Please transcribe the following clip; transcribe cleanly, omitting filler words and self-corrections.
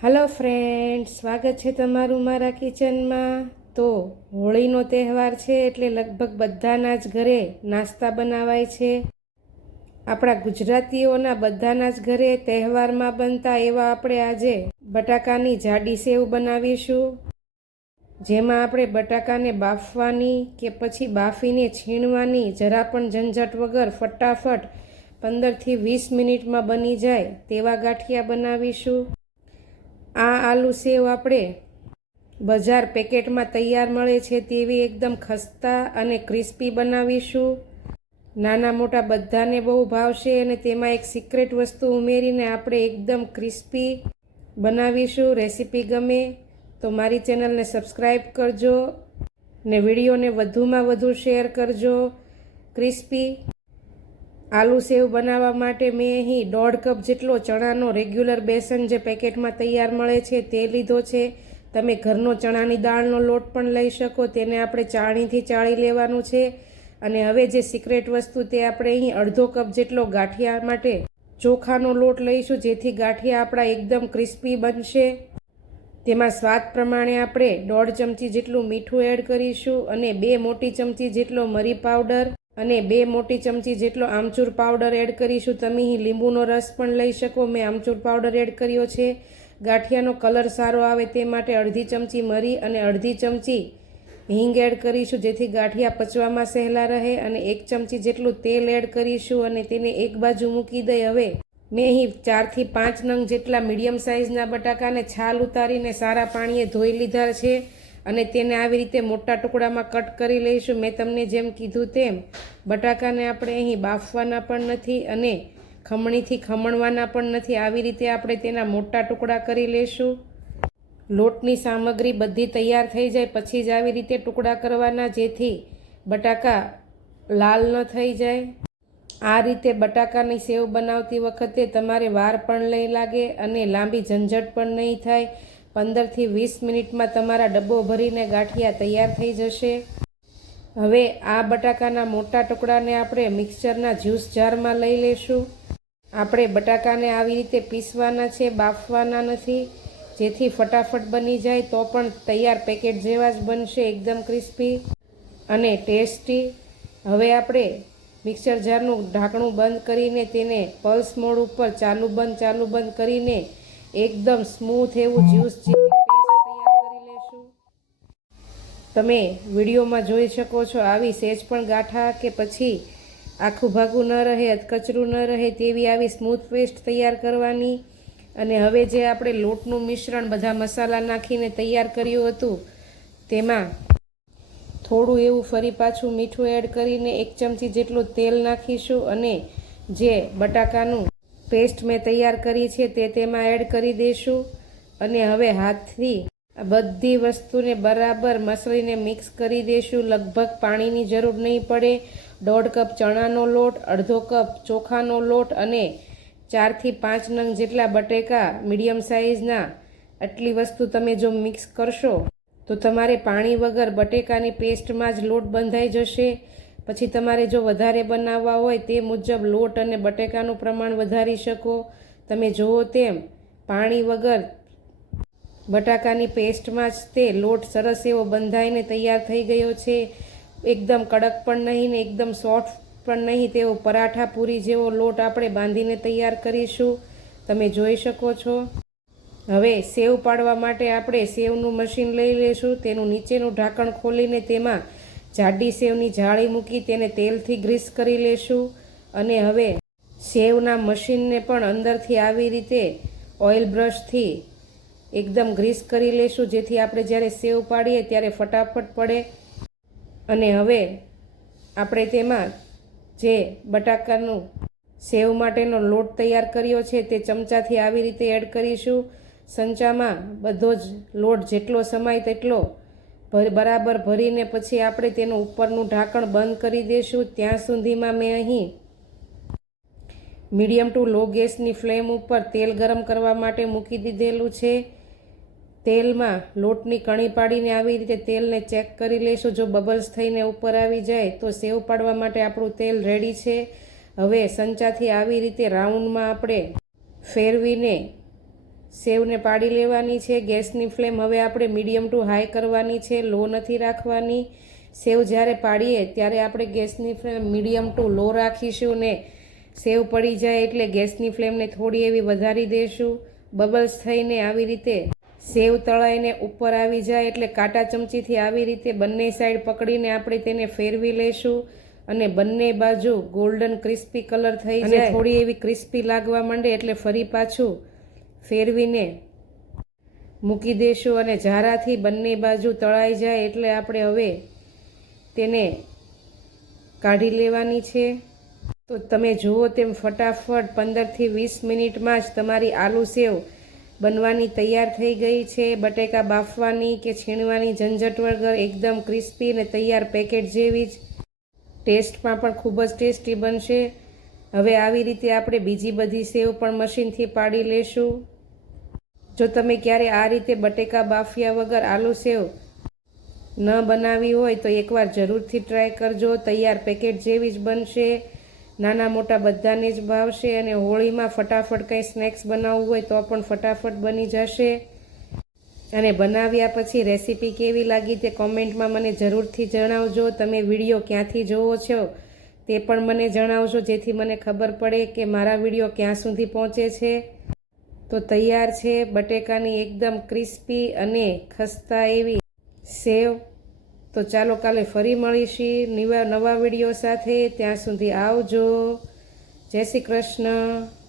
Hello friends, स्वागत है तमारू मारा किचन में। तो होळीनो तहेवार छे एटले लगभग बधाना ज घरे नास्ता बनावाय छे। आपणा गुजरातीओना बधाना ज घरे तहेवार में बनता एवा आपणे आजे बटाकानी जाडी सेव बनावीशुं, जेमां आपणे बटाकाने बाफवानी के पछी बाफीने छीणवानी जरा पण झंझट वगर फटाफट 15 થી 20 मिनिट में बनी जाए तेवा गाठिया बनावीशुं। आ आलू सेव आपणे बजार पेकेट में तैयार मळे छे तेवी एकदम खस्ता अने क्रिस्पी बनावीशुं। नाना मोटा बधाने बहु भावशे अने तेमां एक सीक्रेट वस्तु उमेरीने आपणे एकदम क्रिस्पी बनावीशुं। रेसिपी गमे तो मारी चेनल ने सब्सक्राइब करजो ने विडियो ने वधुमां वधु शेर करजो। क्रिस्पी आलू सेव बनावा माटे मैं अहीं 1.5 कप जेटलो चणानो रेग्युलर बेसन जे पेकेट में तैयार मळे छे ते लीधो छे। तमे घरनो चणानी दाळनो लोट पण लई शको, तेने आपणे चाळणीथी चाળી लेवानुं छे। अने हवे जे सीक्रेट वस्तु ते आपणे अहीं 1/2 कप जेटलो गाठिया माटे चोखानो लोट लईशुं, जेथी गाठिया आपणा एकदम क्रिस्पी बनशे। तेमां स्वाद प्रमाणे आपणे 1.5 चमची जेटલું મીઠું એડ કરીશું અને 2 મોટી ચમચી જેટલો મરી પાવડર અને 2 મોટી ચમચી જેટલો આમચૂર પાવડર એડ કરીશું। તમે અહીં લીંબુનો રસ પણ લઈ શકો, મેં આમચૂર પાવડર એડ કર્યો છે। ગાંઠિયાનો કલર સારો આવે તે માટે અડધી ચમચી મરી અને અડધી ચમચી હિંગ એડ કરીશું, જેથી ગાંઠિયા પચવામાં સહેલા રહે। અને 1 ચમચી જેટલું તેલ એડ કરીશું અને તેને એક બાજુ મૂકી દઈ હવે મેં અહીં 4 થી 5 નંગ જેટલા મીડિયમ સાઇઝના બટાકાને છાલ ઉતારીને સારા પાણીએ ધોઈ લીધા છે અને તેને આવી રીતે મોટા ટુકડામાં કટ કરી લઈશું। મેં તમને જેમ કીધું તેમ બટાકાને આપણે અહીં બાફવાના પણ નથી અને ખમણીથી ખમણવાના પણ નથી, આવી રીતે આપણે તેના મોટા ટુકડા કરી લઈશું। લોટની સામગ્રી બધી તૈયાર થઈ જાય પછી જ આવી રીતે ટુકડા કરવાના, જેથી બટાકા લાલ ન થઈ જાય। આ રીતે બટાકાની સેવ બનાવતી વખતે તમારે વાર પણ નહીં લાગે અને લાંબી ઝંઝટ પણ નહીં થાય। 15 થી 20 મિનિટમાં તમારા ડબ્બો ભરીને ગાંઠિયા તૈયાર થઈ જશે। હવે આ બટાકાના મોટા ટુકડાને આપણે મિક્સરના જ્યુસ જારમાં લઈ લેશું। આપણે બટાકાને આવી રીતે પીસવાના છે, બાફવાના નથી, જેથી ફટાફટ બની જાય તો પણ તૈયાર પેકેટ જેવા જ બનશે, એકદમ ક્રિસ્પી અને ટેસ્ટી। હવે આપણે મિક્સર જારનું ઢાંકણું બંધ કરીને તેને પલ્સ મોડ ઉપર ચાલુ બંધ કરીને એકદમ સ્મૂથ એવું જ્યુસ જેવી પેસ્ટ તૈયાર કરી લેશું। તમે વિડીયોમાં જોઈ શકો છો આવી સહેજ પણ ગાંઠા કે પછી આખું ભાગું ન રહે, કચરું ન રહે તેવી આવી સ્મૂથ પેસ્ટ તૈયાર કરવાની। અને હવે જે આપણે લોટનું મિશ્રણ બધા મસાલા નાખીને તૈયાર કર્યું હતું તેમાં થોડું એવું ફરી પાછું મીઠું એડ કરીને 1 ચમચી જેટલું તેલ નાખીશું અને જે બટાકાનું પેસ્ટ મેં તૈયાર કરી છે તે તેમાં એડ કરી દઈશું। અને હવે હાથથી આ બધી વસ્તુને બરાબર મસળીને મિક્સ કરી દઈશું। લગભગ પાણીની જરૂર નહીં પડે। 1.5 કપ ચણાનો લોટ, 1/2 કપ ચોખાનો લોટ અને 4 થી 5 નંગ જેટલા બટેકા મીડિયમ સાઇઝના, આટલી વસ્તુ તમે જો મિક્સ કરશો તો તમારે પાણી વગર બટેકાની પેસ્ટમાં જ લોટ બંધાઈ જશે। પછી તમારે જો વધારે બનાવવા હોય તે મુજબ લોટ અને બટેકાનું પ્રમાણ વધારી શકો। તમે જુઓ તેમ પાણી વગર બટાકાની પેસ્ટમાં જ તે લોટ સરસ એવો બંધાઈને તૈયાર થઈ ગયો છે। એકદમ કડક પણ નહીં ને એકદમ સોફ્ટ પણ નહીં, તેવો પરાઠા પૂરી જેવો લોટ આપણે બાંધીને તૈયાર કરીશું, તમે જોઈ શકો છો। હવે સેવ પાડવા માટે આપણે સેવનું મશીન લઈ લઈશું। તેનું નીચેનું ઢાંકણ ખોલીને તેમાં જાડી સેવની જાળી મૂકી તેને તેલથી ગ્રીસ કરી લેશું। અને હવે સેવના મશીનને પણ અંદરથી આવી રીતે ઓઇલ બ્રશથી એકદમ ગ્રીસ કરી લેશું, જેથી આપણે જ્યારે સેવ પાડીએ ત્યારે ફટાફટ પડે। અને હવે આપણે તેમાં જે બટાકાનું સેવ માટેનો લોટ તૈયાર કર્યો છે તે ચમચાથી આવી રીતે એડ કરીશું। સંચામાં બધો જ લોટ જેટલો સમાય તેટલો બરાબર ભરીને પછી આપણે તેનું ઉપરનું ઢાંકણ બંધ કરી દઈશું। ત્યાં સુધીમાં મેં અહીં મીડિયમ ટુ લો ગેસની ફ્લેમ ઉપર તેલ ગરમ કરવા માટે મૂકી દીધેલું છે। તેલમાં લોટની કણી પાડીને આવી રીતે તેલને ચેક કરી લઈશું। જો બબલ્સ થઈને ઉપર આવી જાય તો સેવ પાડવા માટે આપણું તેલ રેડી છે। હવે સંચાથી આવી રીતે રાઉન્ડમાં આપણે ફેરવીને સેવને પાડી લેવાની છે. ગેસની ફ્લેમ હવે આપણે મીડિયમ ટુ હાઈ કરવાની છે, લો નથી રાખવાની. સેવ જ્યારે પાડીએ ત્યારે આપણે ગેસની ફ્લેમ મીડિયમ ટુ લો રાખીશું ને સેવ પડી જાય એટલે ગેસની ફ્લેમને થોડી એવી વધારી દઈશું. બબલ્સ થઈને આવી રીતે સેવ તળાઈને ઉપર આવી જાય એટલે કાંટા ચમચીથી આવી રીતે બંને સાઈડ પકડીને આપણે તેને ફેરવી લઈશું અને બંને બાજુ ગોલ્ડન ક્રિસ્પી કલર થઈ જાય, થોડી એવી ક્રિસ્પી લાગવા માંડે એટલે ફરી પાછું ફેરવીને મૂકી દઈશું અને ઝારાથી બંને બાજુ તળાઈ જાય એટલે આપણે હવે તેને કાઢી લેવાની છે. તો તમે જુઓ તેમ ફટાફટ 15થી 20 મિનિટમાં જ તમારી આલુ સેવ બનવાની તૈયાર થઈ ગઈ છે. બટેકા બાફવાની કે છીણવાની ઝંઝટ વગર એકદમ ક્રિસ્પી અને તૈયાર પેકેટ જેવી જ. ટેસ્ટમાં પણ ખૂબ જ ટેસ્ટી બનશે. હવે આવી રીતે આપણે બીજી બધી સેવ પણ મશીનથી પાડી લેશું. જો તમે ક્યારે આ રીતે બટેકા બાફ્યા વગર આલુ સેવ ન બનાવી હોય તો એકવાર જરૂરથી ટ્રાય કરજો. તૈયાર પેકેટ જેવી જ બનશે, નાના મોટા બધાને જ ભાવશે અને હોળીમાં ફટાફટ કંઈ સ્નેક્સ બનાવવું હોય તો પણ ફટાફટ બની જશે. અને બનાવ્યા પછી રેસીપી કેવી લાગી તે કોમેન્ટમાં મને જરૂરથી જણાવજો. તમે વિડીયો ક્યાંથી જોવો છો તે પણ મને જણાવજો, જેથી મને ખબર પડે કે મારા વિડીયો ક્યાં સુધી પહોંચે છે. તો તૈયાર છે બટેકાની એકદમ ક્રિસ્પી અને ખસ્તા એવી સેવ. તો ચાલો કાલે ફરી મળીશું નવા વિડીયો સાથે. ત્યાં સુધી આવજો. જય શ્રી કૃષ્ણ.